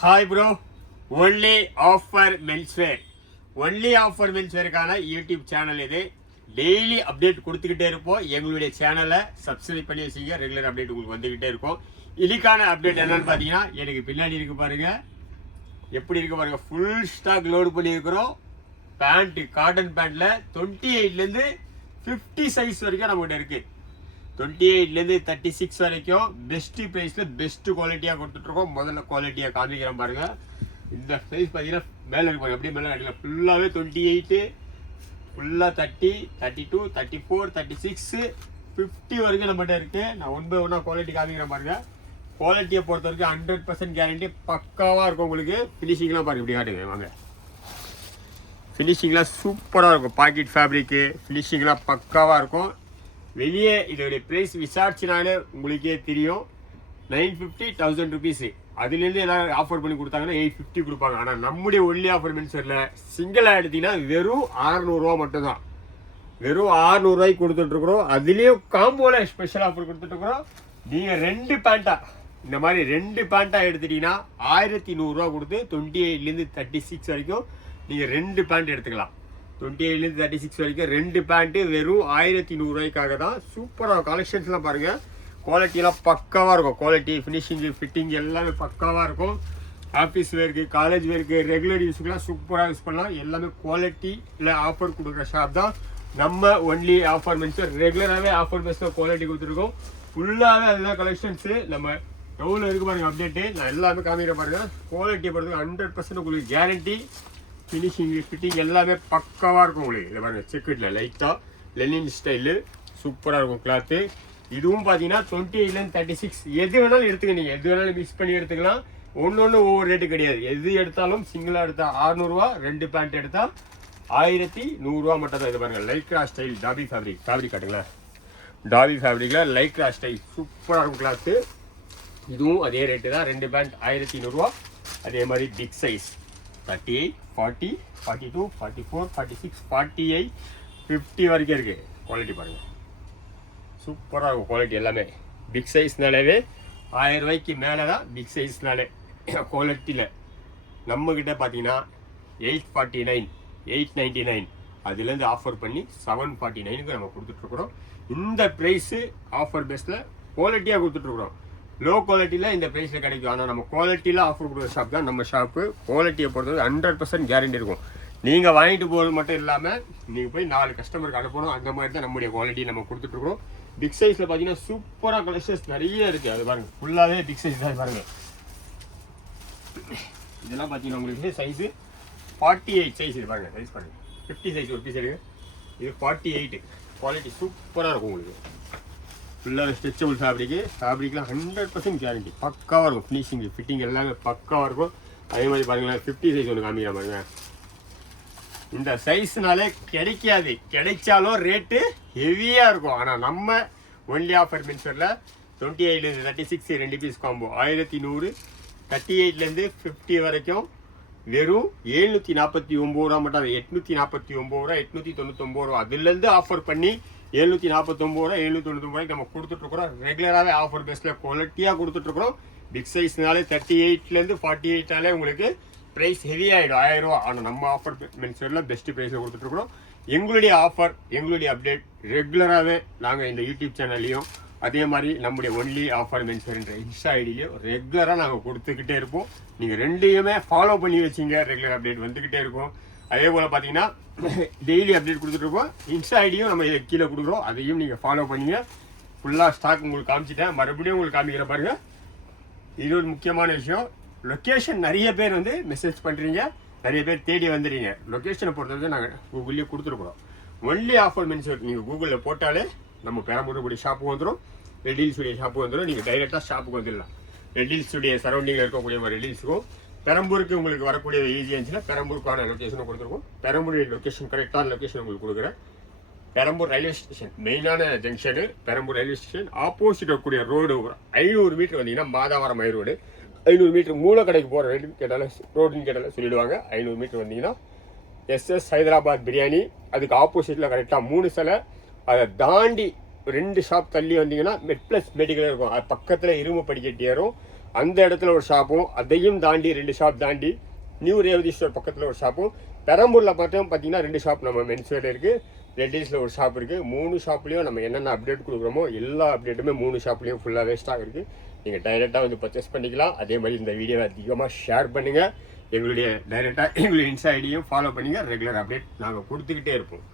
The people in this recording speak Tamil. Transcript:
Hi bro, only offer menswear. Only offer மென்ஸ்வேருக்கான யூடியூப் சேனல் இது. டெய்லி அப்டேட் கொடுத்துக்கிட்டே இருப்போம். எங்களுடைய சேனலை சப்ஸ்கிரைப் பண்ணி வச்சுங்க. ரெகுலர் அப்டேட் உங்களுக்கு வந்துக்கிட்டே இருக்கும். இதுக்கான அப்டேட் என்னன்னு பார்த்தீங்கன்னா, எனக்கு பின்னாடி இருக்கு பாருங்க, எப்படி இருக்கு பாருங்க. ஃபுல் ஸ்டாக் லோடு பண்ணியிருக்கிறோம். பேண்ட்டு, காட்டன் பேண்ட்டில் 28லேருந்து 50 சைஸ் வரைக்கும் நம்மகிட்ட இருக்குது. 28லேருந்து 36 வரைக்கும் பெஸ்ட்டு ப்ரைஸில் பெஸ்ட்டு குவாலிட்டியாக கொடுத்துட்ருக்கோம். முதல்ல குவாலிட்டியாக காமிக்கிறேன் பாருங்கள். இந்த சைஸ் பார்த்தீங்கன்னா மேலே இருப்பாங்க, அப்படியே மேலே அடிக்கல. ஃபுல்லாகவே 28, ஃபுல்லாக 30, 32, 34, 36, 50 வரைக்கும் நம்மகிட்ட இருக்குது. நான் ஒன் பை ஒன்னாக குவாலிட்டி காமிக்கிறேன் பாருங்கள். குவாலிட்டியை பொறுத்த வரைக்கும் 100% கேரண்டி பக்காவாக இருக்கும். உங்களுக்கு ஃபினிஷிங்லாம் பாருங்கள், இப்படி காட்டுங்க வாங்க. ஃபினிஷிங்லாம் சூப்பராக இருக்கும். பாக்கெட் ஃபேப்ரிக்கு ஃபினிஷிங்லாம் பக்காவாக இருக்கும். வெளியே இதோடைய ப்ரைஸ் விசாரிச்சினாலே உங்களுக்கே தெரியும். 950, 1000 ருபீஸு. அதுலேருந்து எல்லாம் ஆஃபர் பண்ணி கொடுத்தாங்கன்னா 850 கொடுப்பாங்க. ஆனால் நம்முடைய ஒன்லி ஆஃபர் மென்ஸ்வேரில் சிங்கிளாக எடுத்தீங்கன்னா வெறும் 600 ரூபா மட்டும்தான். வெறும் 600 ரூபாய்க்கு கொடுத்துட்ருக்குறோம். அதுலேயும் காம்போவில் ஸ்பெஷல் ஆஃபர் கொடுத்துட்ருக்குறோம். நீங்கள் 2 பேண்ட்டாக இந்த மாதிரி 2 பேண்ட்டாக எடுத்துட்டீங்கன்னா 1100 ரூபா கொடுத்து 28லேருந்து 36 வரைக்கும் நீங்கள் 2 பேண்ட் எடுத்துக்கலாம். 28லேருந்து 36 வரைக்கும் 2 பேண்ட்டு வெறும் 1100 ரூபாய்க்காக தான். சூப்பராக கலெக்ஷன்ஸ்லாம் பாருங்கள். குவாலிட்டியெல்லாம் பக்காவாக இருக்கும். குவாலிட்டி, ஃபினிஷிங்கு, ஃபிட்டிங் எல்லாமே பக்காவாக இருக்கும். ஆஃபீஸ் வேருக்கு, காலேஜ் வேருக்கு, ரெகுலர் யூஸுக்குலாம் சூப்பராக யூஸ் பண்ணலாம். எல்லாமே குவாலிட்டியில் ஆஃபர் கொடுக்குற ஷாப் தான் நம்ம ஒன்லி ஆஃபர் மென்ஸ்வேர். ரெகுலராகவே ஆஃபர் பேஸில் குவாலிட்டி கொடுத்துருக்கோம். ஃபுல்லாகவே அதுதான் கலெக்ஷன்ஸு. நம்ம எவ்வளோ இருக்குது பாருங்கள் அப்டேட்டு. நான் எல்லாமே காமிக்கிறேன் பாருங்கள். குவாலிட்டியை பொறுத்து 100% உங்களுக்கு கேரண்டி. ஃபினிஷிங், ஃபிட்டிங் எல்லாமே பக்காவாக இருக்கும் உங்களுக்கு. இதை பாருங்கள், செக்குட்டில் லைட்டாக லெனின் ஸ்டைலு சூப்பராக இருக்கும் கிளாத்து. இதுவும் பார்த்தீங்கன்னா 28லேருந்து 36 எது வேணாலும் எடுத்துக்க. நீங்கள் எது வேணாலும் மிக்ஸ் பண்ணி எடுத்துக்கலாம். ஒன்று ஒவ்வொரு ரேட்டு கிடையாது. எது எடுத்தாலும் சிங்கிளாக எடுத்தால் 600 ரூபா, 2 பேண்ட் எடுத்தால் 1100 ரூபா மட்டும் தான். இது பாருங்கள், lycra style dobby fabric. Fabric காட்டுங்களேன். டாபி ஃபேப்ரிக்கில் லைக்ரா ஸ்டைல் சூப்பராக இருக்கும் கிளாத்து. இதுவும் அதே ரேட்டு தான். 2 பேண்ட் 1100 ரூபா. அதே மாதிரி பிக் சைஸ் 38, 40, 42, 44, 46, 48, 50 வரைக்கும் இருக்குது. குவாலிட்டி பாருங்கள், சூப்பராக இருக்கும் குவாலிட்டி எல்லாமே. பிக் சைஸ்னாலே 1000 ரூபாய்க்கு மேலே தான் பிக் சைஸ்னாலே குவாலிட்டியில். நம்மக்கிட்ட பார்த்தீங்கன்னா 849, 899 அதுலேருந்து ஆஃபர் பண்ணி 749க்கு நம்ம கொடுத்துட்ருக்குறோம். இந்த ப்ரைஸு ஆஃபர் பேஸில் குவாலிட்டியாக கொடுத்துட்ருக்குறோம். லோ குவாலிட்டியில் இந்த ப்ரைஸில் கிடைக்கும். ஆனால் நம்ம குவாலிட்டியில் ஆஃபர் கொடுக்குற ஷாப் தான் நம்ம ஷாப்பு. குவாலிட்டியை பொறுத்தவரை 100% கேரண்டி இருக்கும். நீங்கள் வாங்கிட்டு போகிறது மட்டும் இல்லாமல் நீங்கள் போய் 4 கஸ்டமருக்கு அனுப்பணும். அந்த மாதிரி தான் நம்முடைய குவாலிட்டி நம்ம கொடுத்துட்ருக்குறோம். பிக் சைஸில் பார்த்தீங்கன்னா சூப்பராக கலெக்ஷன்ஸ் நிறைய இருக்குது. அது பாருங்கள், ஃபுல்லாகவே பிக் சைஸ் தான் பாருங்கள். இதெல்லாம் பார்த்தீங்கன்னா உங்களுக்கு சைஸு 48 சைஸ். இது பாருங்கள், சைஸ் பாருங்கள். 50 சைஸ் ஒரு பீஸ் இருக்குது. இது 48. குவாலிட்டி சூப்பராக இருக்கும் உங்களுக்கு. ஃபுல்லாக ஸ்ட்ரெச்சபிள் ஃபேப்ரிக்கு. ஃபேப்ரிக்லாம் 100% கேரண்டி பக்காவாக இருக்கும். ஃபினிஷிங், ஃபிட்டிங் எல்லாமே பக்காவாக இருக்கும். அதே மாதிரி பாருங்களேன், 50 சைஸ் ஒன்று காமிக்கிற பாருங்க. இந்த சைஸ்னாலே கிடைக்காது. கிடைச்சாலும் ரேட்டு ஹெவியாக இருக்கும். ஆனால் நம்ம ஒன்லி ஆஃபர் மென்ஸ்வேரில் 28லேருந்து 36 2 பீஸ் காம்போ 1100, 38லேருந்து 50 வரைக்கும் வெறும் 749 ரூபா மட்டும். 849 ரூபா, 899 ரூபா. அதுலேருந்து ஆஃபர் பண்ணி 749 ரூபா, 799 ரூபாய்க்கு நம்ம கொடுத்துட்ருக்குறோம். ரெகுலராகவே ஆஃபர் பேஸில் குவாலிட்டியாக கொடுத்துட்ருக்குறோம். பிக் சைஸ்னாலே 38லேருந்து 48 உங்களுக்கு ப்ரைஸ் ஹெவி ஆகிடும், 1000 ரூபா. ஆனால் நம்ம ஆஃபர் மென்ஸ்வேரில் பெஸ்ட்டு ப்ரைஸில் கொடுத்துட்ருக்குறோம். எங்களுடைய ஆஃபர், எங்களுடைய அப்டேட் ரெகுலராகவே நாங்கள் இந்த யூடியூப் சேனல்லையும் அதே மாதிரி நம்முடைய ஒன்லி ஆஃபர் மென்ஸ்வேர்ன்ற இன்ஸ்டா ஐடியிலையும் ரெகுலராக நாங்கள் கொடுத்துக்கிட்டே இருப்போம். நீங்கள் ரெண்டையுமே ஃபாலோ பண்ணி வச்சிங்க, ரெகுலர் அப்டேட் வந்துக்கிட்டே இருக்கும். அதே போல் பார்த்தீங்கன்னா டெய்லி அப்டேட் கொடுத்துட்ருக்கோம். இன்ஸ்டா ஐடியும் நம்ம இதை கீழே கொடுக்குறோம். அதையும் நீங்கள் ஃபாலோ பண்ணிங்க. ஃபுல்லாக ஸ்டாக் உங்களுக்கு காமிச்சிட்டேன், மறுபடியும் உங்களுக்கு காமிக்கிற பாருங்க. இது ஒரு முக்கியமான விஷயம். லொக்கேஷன் நிறைய பேர் வந்து மெசேஜ் பண்ணுறீங்க, நிறைய பேர் தேடி வந்துடுறீங்க. லொக்கேஷனை பொறுத்தவரைக்கும் நாங்கள் கூகுள்லேயே கொடுத்துருக்குறோம். ஒன்லி ஆஃபர் மென்ஸ்வேர் நீங்கள் கூகுளில் போட்டாலே நம்ம பெரம்பூருடைய ஷாப்புக்கு வந்துடும், ரெட் ஹில்ஸுடைய ஷாப்புக்கு வந்துடும். நீங்கள் டைரெக்டாக ஷாப்புக்கு வந்துடலாம். ரெட் ஹில்ஸுடைய சரௌண்டிங்கில் இருக்கக்கூடிய ரெட் ஹில்ஸுக்கும் பெரம்பூருக்கு உங்களுக்கு வரக்கூடிய ஈஸியாக இருந்துச்சுன்னா பெரம்பூருக்கான லொக்கேஷனும் கொடுத்துருக்கோம். பெரம்பூருடைய லொக்கேஷன், கரெக்டான லொக்கேஷன் உங்களுக்கு கொடுக்குறேன். பெரம்பூர் ரயில்வே ஸ்டேஷன் மெயினான junction. Perambur railway station opposite இருக்கக்கூடிய ரோடு 500 மீட்டர் வந்தீங்கன்னா மாதாவரம் மை ரோடு. 500 மீட்டர் மூலக்கடைக்கு போகிற ரோடுன்னு கேட்டாலும் சொல்லிவிடுவாங்க. 500 மீட்டர் வந்தீங்கன்னா எஸ்எஸ் ஹைதராபாத் பிரியாணி, அதுக்கு ஆப்போசிட்டில் கரெக்டாக 3 சிலை. அதை தாண்டி 2 ஷாப் தள்ளி வந்தீங்கன்னா மெட் ப்ளஸ் மெடிக்கல் இருக்கும். அது பக்கத்தில் இரும்பு படிக்கட்டு ஏறும். அந்த இடத்துல ஒரு ஷாப்பும், அதையும் தாண்டி 2 ஷாப் தாண்டி நியூ ரேவதி ஸ்டோர் பக்கத்தில் ஒரு ஷாப்பும், பெரம்பூரில் மட்டும் பார்த்தீங்கன்னா 2 ஷாப் நம்ம மென்ஸ்வேர் இருக்குது, ரெட்டிஸில் ஒரு ஷாப் இருக்குது. 3 ஷாப்லேயும் நம்ம என்னென்ன அப்டேட் கொடுக்குறோமோ எல்லா அப்டேட்டுமே 3 ஷாப்லேயும் ஃபுல்லாகவே ஸ்டாக் இருக்குது. நீங்கள் டைரெக்டாக வந்து பர்ச்சேஸ் பண்ணிக்கலாம். அதே மாதிரி இந்த வீடியோவை அதிகமாக ஷேர் பண்ணுங்கள். எங்களுடைய டைரெக்டாக எங்களுடைய இன்ஸ்டா ஐடியும் ஃபாலோ பண்ணுங்கள். ரெகுலர் அப்டேட் நாங்கள் கொடுத்துக்கிட்டே இருப்போம்.